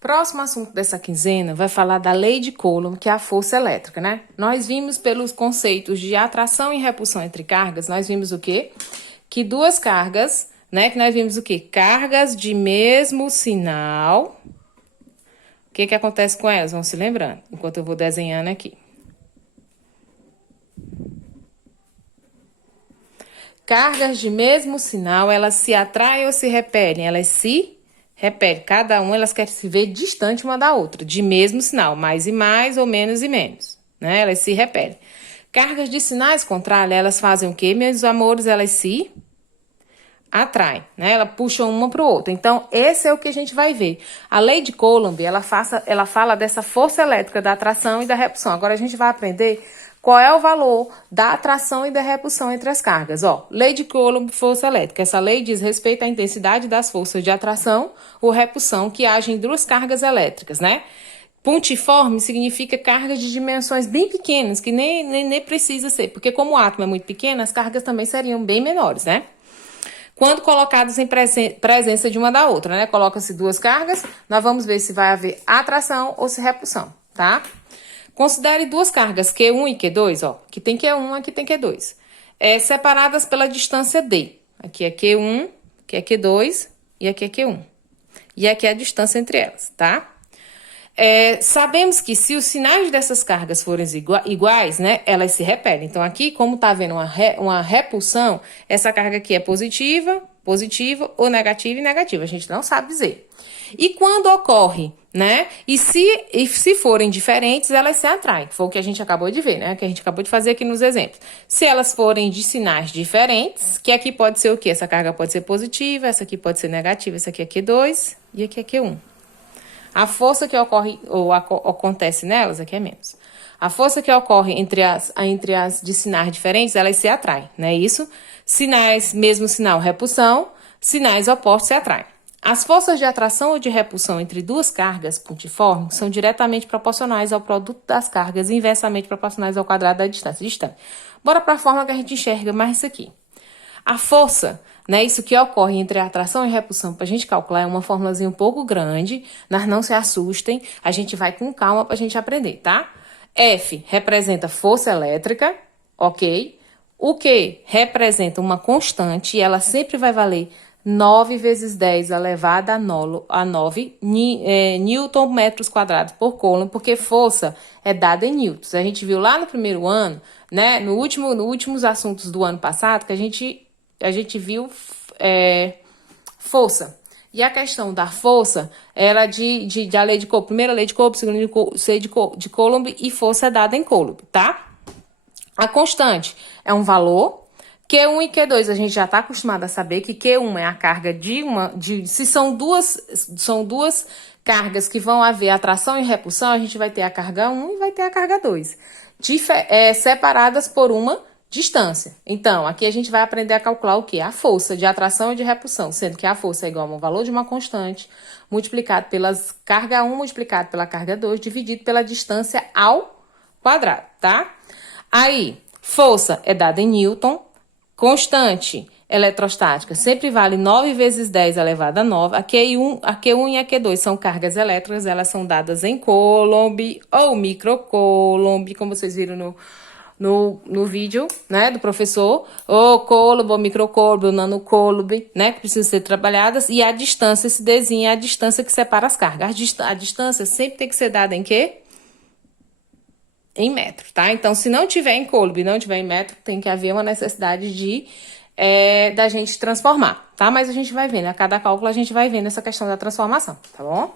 Próximo assunto dessa quinzena vai falar da lei de Coulomb, que é a força elétrica, né? Nós vimos pelos conceitos de atração e repulsão entre cargas, nós vimos o quê? Que duas cargas, né? Que nós vimos o quê? Cargas de mesmo sinal. O que acontece com elas? Vão se lembrando, enquanto eu vou desenhando aqui. Cargas de mesmo sinal, elas se atraem ou se repelem? Elas se repelem. Cada uma, elas querem se ver distante uma da outra, de mesmo sinal, mais e mais ou menos e menos, né? Elas se repelem. Cargas de sinais contrários, elas fazem o quê, meus amores? Elas se atraem, né? Elas puxam uma para o outro. Então, esse é o que a gente vai ver. A lei de Coulomb, ela fala dessa força elétrica da atração e da repulsão. Agora, a gente vai aprender qual é o valor da atração e da repulsão entre as cargas. Ó, lei de Coulomb, força elétrica. Essa lei diz respeito à intensidade das forças de atração ou repulsão que agem em duas cargas elétricas, né? Pontiforme significa cargas de dimensões bem pequenas, que nem precisa ser, porque como o átomo é muito pequeno, as cargas também seriam bem menores, né? Quando colocadas em presença de uma da outra, né? Coloca-se duas cargas, nós vamos ver se vai haver atração ou se repulsão, tá? Considere duas cargas, Q1 e Q2, ó. Aqui tem Q1, aqui tem Q2. Separadas pela distância D. Aqui é Q1, aqui é Q2 e aqui é Q1. E aqui é a distância entre elas, tá? Sabemos que se os sinais dessas cargas forem iguais, né, elas se repelem. Então, aqui, como tá havendo uma repulsão, essa carga aqui é positiva ou negativa e negativa. A gente não sabe dizer. E quando ocorre, né, e se forem diferentes, elas se atraem. Foi o que a gente acabou de ver, né, que a gente acabou de fazer aqui nos exemplos. Se elas forem de sinais diferentes, que aqui pode ser o quê? Essa carga pode ser positiva, essa aqui pode ser negativa, essa aqui é Q2 e aqui é Q1. A força que ocorre ou acontece nelas aqui é menos. A força que ocorre entre as de sinais diferentes, elas se atraem, não é isso? Sinais, mesmo sinal, repulsão, sinais opostos se atraem. As forças de atração ou de repulsão entre duas cargas pontiformes são diretamente proporcionais ao produto das cargas e inversamente proporcionais ao quadrado da distância distante. Bora para a forma que a gente enxerga mais isso aqui. A força, né, isso que ocorre entre a atração e repulsão, para a gente calcular, é uma formulazinha um pouco grande, mas não se assustem, a gente vai com calma para a gente aprender, tá? F representa força elétrica, ok? O Q representa uma constante e ela sempre vai valer 9 vezes 10 elevado a 9 newton metros quadrados por coulomb, porque força é dada em newtons. A gente viu lá no primeiro ano, né, nos últimos assuntos do ano passado, que a gente viu força. E a questão da força era da lei de Coulomb, primeira lei de Coulomb, segunda lei de Coulomb e força é dada em Coulomb, tá? A constante é um valor. Q1 e Q2 a gente já está acostumado a saber que Q1 é a carga se são duas cargas que vão haver atração e repulsão, a gente vai ter a carga 1 e vai ter a carga 2, separadas por uma distância. Então, aqui a gente vai aprender a calcular o quê? A força de atração e de repulsão, sendo que a força é igual ao valor de uma constante multiplicado pela carga 1 multiplicado pela carga 2 dividido pela distância ao quadrado, tá? Aí, força é dada em newton, constante eletrostática sempre vale 9 vezes 10 elevado a 9. A Q1 e a Q2 são cargas elétricas, elas são dadas em Coulomb ou microcoulomb, como vocês viram no vídeo, né, do professor, ou Coulomb, ou microcoulomb, ou nanocoulomb, né, que precisam ser trabalhadas, e a distância, esse Dzinho é a distância que separa as cargas. A distância sempre tem que ser dada em quê? Em metro, tá? Então, se não tiver em Coulomb e não tiver em metro, tem que haver uma necessidade da gente transformar, tá? Mas a gente vai vendo, a cada cálculo a gente vai vendo essa questão da transformação, tá bom?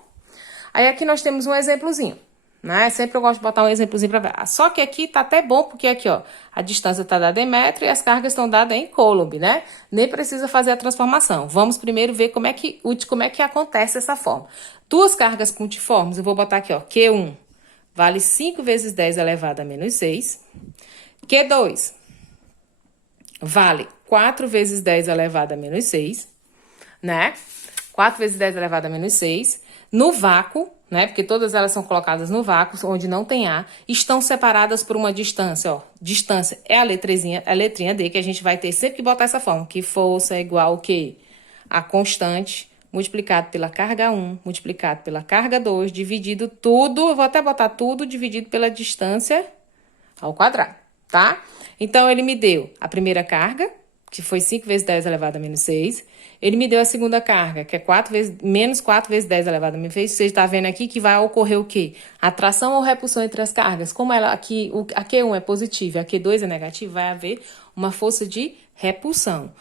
Aí aqui nós temos um exemplozinho, né? Sempre eu gosto de botar um exemplozinho para ver. Só que aqui tá até bom, porque aqui, ó, a distância tá dada em metro e as cargas estão dadas em Coulomb, né? Nem precisa fazer a transformação. Vamos primeiro ver como é que acontece essa forma. Duas cargas pontiformes, eu vou botar aqui, ó, Q1 vale 5 vezes 10 elevado a menos 6. Q2 vale 4 vezes 10 elevado a menos 6, né? 4 vezes 10 elevado a menos 6. No vácuo, né? Porque todas elas são colocadas no vácuo, onde não tem ar, estão separadas por uma distância, ó. Distância é a letrinha D, que a gente vai ter sempre que botar essa forma, que força é igual ao quê? A constante multiplicado pela carga 1, multiplicado pela carga 2, dividido tudo, eu vou até botar tudo dividido pela distância ao quadrado, tá? Então, ele me deu a primeira carga, que foi 5 vezes 10 elevado a menos 6. Ele me deu a segunda carga, que é menos 4 vezes 10 elevado a menos 6. Você está vendo aqui que vai ocorrer o quê? Atração ou repulsão entre as cargas. Como ela aqui, a Q1 é positiva e a Q2 é negativa, vai haver uma força de repulsão.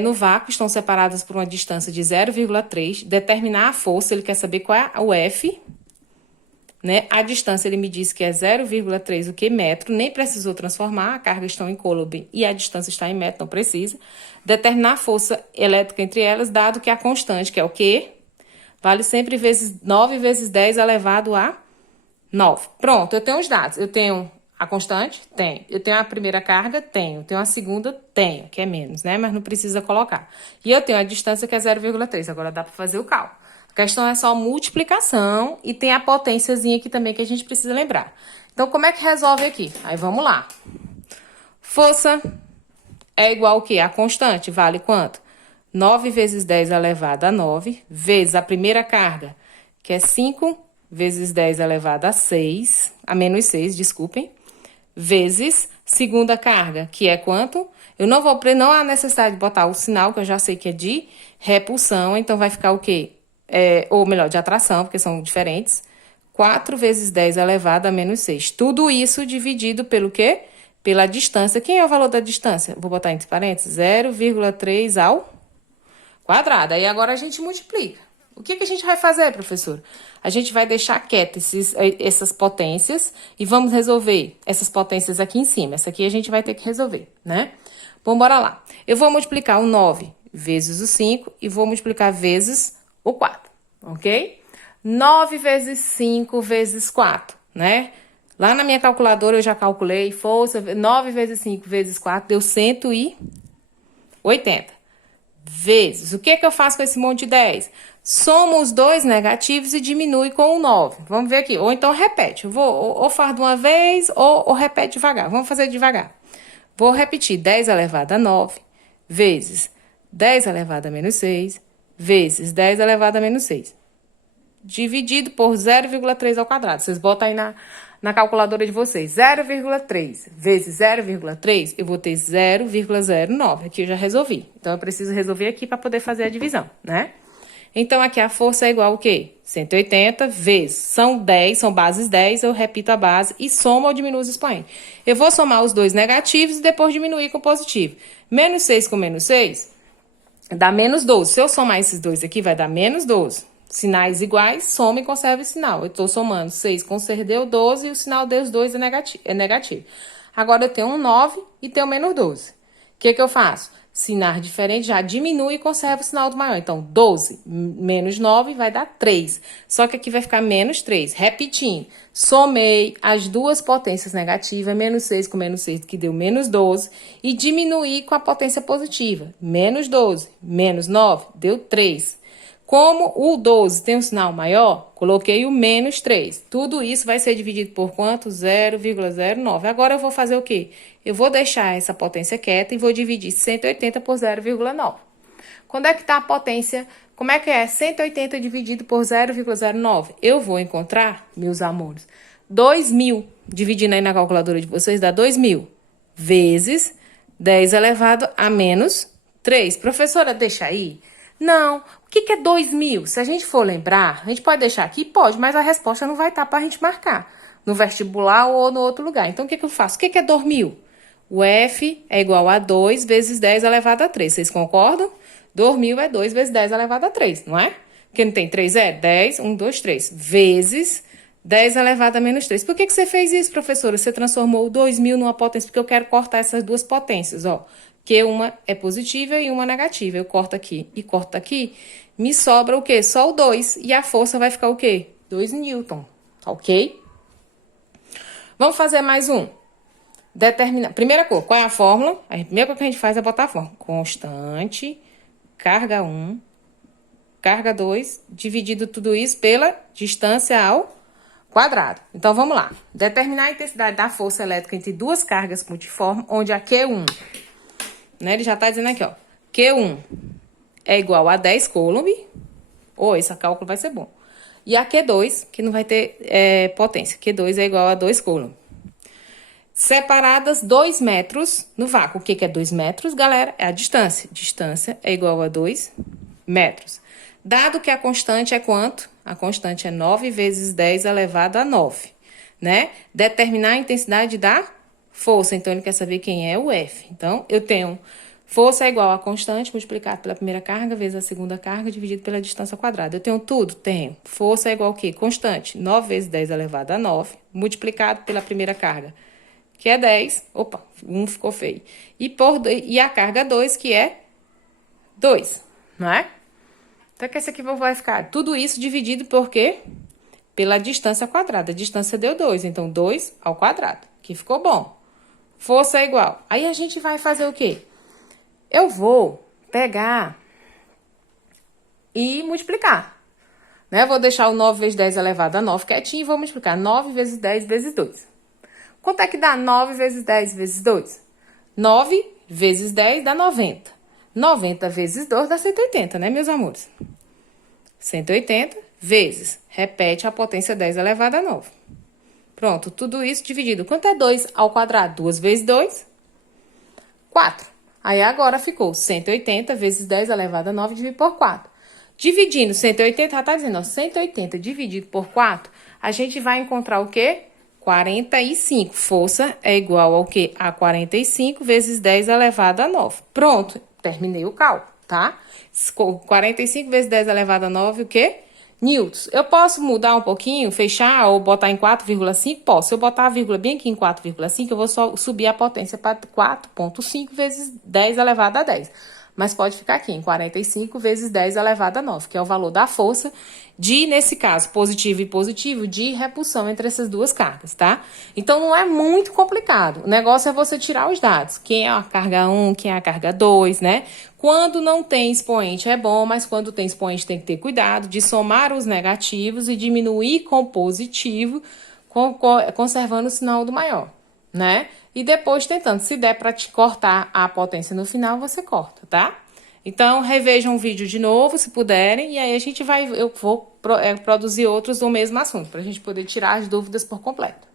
No vácuo, estão separadas por uma distância de 0,3. Determinar a força, ele quer saber qual é o F, né? A distância, ele me disse que é 0,3 o que metro, nem precisou transformar, a carga está em coulomb e a distância está em metro, não precisa. Determinar a força elétrica entre elas, dado que a constante, que é o Q, vale sempre 9 vezes 10 elevado a 9. Pronto, eu tenho os dados. Eu tenho a constante? Tenho. Eu tenho a primeira carga? Tenho. Eu tenho a segunda? Tenho, que é menos, né? Mas não precisa colocar. E eu tenho a distância, que é 0,3. Agora dá para fazer o cálculo. A questão é só multiplicação e tem a potênciazinha aqui também que a gente precisa lembrar. Então, como é que resolve aqui? Aí, vamos lá. Força é igual ao quê? A constante vale quanto? 9 vezes 10 elevado a 9, vezes a primeira carga, que é 5 vezes 10 elevado a 6, a menos 6, desculpem, vezes segunda carga, que é quanto? Não há necessidade de botar o sinal, que eu já sei que é de repulsão, então vai ficar o quê? Ou melhor, de atração, porque são diferentes. 4 vezes 10 elevado a menos 6. Tudo isso dividido pelo quê? Pela distância. Quem é o valor da distância? Vou botar entre parênteses, 0,3 ao quadrado. Aí agora a gente multiplica. O que a gente vai fazer, professor? A gente vai deixar quietas essas potências e vamos resolver essas potências aqui em cima. Essa aqui a gente vai ter que resolver, né? Bom, bora lá. Eu vou multiplicar o 9 vezes o 5 e vou multiplicar vezes o 4, ok? 9 vezes 5 vezes 4, né? Lá na minha calculadora eu já calculei, força, 9 vezes 5 vezes 4 deu 180. Vezes, o que eu faço com esse monte de 10? Soma os dois negativos e diminui com o 9. Vamos ver aqui, ou então repete. Eu vou ou faz de uma vez ou repete devagar. Vamos fazer devagar. Vou repetir 10 elevado a 9 vezes 10 elevado a menos 6 vezes 10 elevado a menos 6. Dividido por 0,3 ao quadrado. Vocês botam aí na calculadora de vocês. 0,3 vezes 0,3, eu vou ter 0,09. Aqui eu já resolvi. Então, eu preciso resolver aqui para poder fazer a divisão, né? Então, aqui a força é igual ao quê? 180 vezes. São 10, são bases 10, eu repito a base e somo ou diminuo os expoentes. Eu vou somar os dois negativos e depois diminuir com o positivo. Menos 6 com menos 6 dá menos 12. Se eu somar esses dois aqui, vai dar menos 12. Sinais iguais, soma e conserva o sinal. Eu estou somando 6 com ser deu 12 e o sinal dos dois é negativo. Agora, eu tenho um 9 e tenho menos 12. O que eu faço? Sinais diferentes, já diminui e conserva o sinal do maior. Então, 12 menos 9 vai dar 3. Só que aqui vai ficar menos 3. Repetindo, somei as duas potências negativas, menos 6 com menos 6, que deu menos 12, e diminuí com a potência positiva. Menos 12, menos 9, deu 3. Como o 12 tem um sinal maior, coloquei o menos 3. Tudo isso vai ser dividido por quanto? 0,09. Agora eu vou fazer o quê? Eu vou deixar essa potência quieta e vou dividir 180 por 0,9. Quando é que está a potência? Como é que é? 180 dividido por 0,09. Eu vou encontrar, meus amores, 2.000. Dividindo aí na calculadora de vocês, dá 2.000. Vezes 10 elevado a menos 3. Professora, deixa aí. Não. O que é 2.000? Se a gente for lembrar, a gente pode deixar aqui? Pode, mas a resposta não vai estar para a gente marcar no vestibular ou no outro lugar. Então, o que eu faço? O que é 2.000? O F é igual a 2 vezes 10 elevado a 3. Vocês concordam? 2.000 é 2 vezes 10 elevado a 3, não é? Porque não tem 3, 10, 1, 2, 3. Vezes 10 elevado a menos 3. Por que você fez isso, professora? Você transformou o 2.000 numa potência, porque eu quero cortar essas duas potências, ó. Que uma é positiva e uma negativa. Eu corto aqui e corto aqui. Me sobra o quê? Só o 2. E a força vai ficar o quê? 2 newton. Ok? Vamos fazer mais um. Determinar. Primeira coisa, qual é a fórmula? A primeira coisa que a gente faz é botar a fórmula. Constante, carga 1, carga 2, dividido tudo isso pela distância ao quadrado. Então, vamos lá. Determinar a intensidade da força elétrica entre duas cargas multiformes, onde a Q1... Né? Ele já está dizendo aqui, ó, Q1 é igual a 10 coulomb, Ou esse cálculo vai ser bom. E a Q2, que não vai ter potência. Q2 é igual a 2 coulomb. Separadas 2 metros no vácuo. O que é 2 metros, galera? É a distância. Distância é igual a 2 metros. Dado que a constante é quanto? A constante é 9 vezes 10 elevado a 9, né? Determinar a intensidade da força. Então, ele quer saber quem é o F. Então, eu tenho força é igual a constante multiplicado pela primeira carga vezes a segunda carga dividido pela distância quadrada. Eu tenho tudo? Tenho. Força é igual ao quê? Constante. 9 vezes 10 elevado a 9, multiplicado pela primeira carga, que é 10. Opa, 1 ficou feio. E a carga 2, que é 2, não é? Então, que esse aqui vai ficar tudo isso dividido por quê? Pela distância quadrada. A distância deu 2, então 2 ao quadrado, que ficou bom. Força é igual. Aí a gente vai fazer o quê? Eu vou pegar e multiplicar, né? Vou deixar o 9 vezes 10 elevado a 9 quietinho e vou multiplicar 9 vezes 10 vezes 2. Quanto é que dá 9 vezes 10 vezes 2? 9 vezes 10 dá 90. 90 vezes 2 dá 180, né, meus amores? 180 vezes, repete a potência 10 elevado a 9. Pronto, tudo isso dividido. Quanto é 2 ao quadrado? 2 vezes 2, 4. Aí agora ficou 180 vezes 10 elevado a 9 dividido por 4. Dividindo 180, já tá dizendo, ó, 180 dividido por 4, a gente vai encontrar o quê? 45. Força é igual ao quê? A 45 vezes 10 elevado a 9. Pronto, terminei o cálculo, tá? 45 vezes 10 elevado a 9, o quê? Newtons. Eu posso mudar um pouquinho, fechar ou botar em 4,5? Posso. Se eu botar a vírgula bem aqui em 4,5, eu vou só subir a potência para 4,5 vezes 10 elevado a 10. Mas pode ficar aqui em 45 vezes 10 elevado a 9, que é o valor da força de, nesse caso, positivo e positivo, de repulsão entre essas duas cargas, tá? Então, não é muito complicado. O negócio é você tirar os dados. Quem é a carga 1, quem é a carga 2, né? Quando não tem expoente é bom, mas quando tem expoente tem que ter cuidado de somar os negativos e diminuir com o positivo, conservando o sinal do maior, né? E depois tentando, se der para te cortar a potência no final, você corta, tá? Então, revejam o vídeo de novo, se puderem, e aí eu vou produzir outros do mesmo assunto, para a gente poder tirar as dúvidas por completo.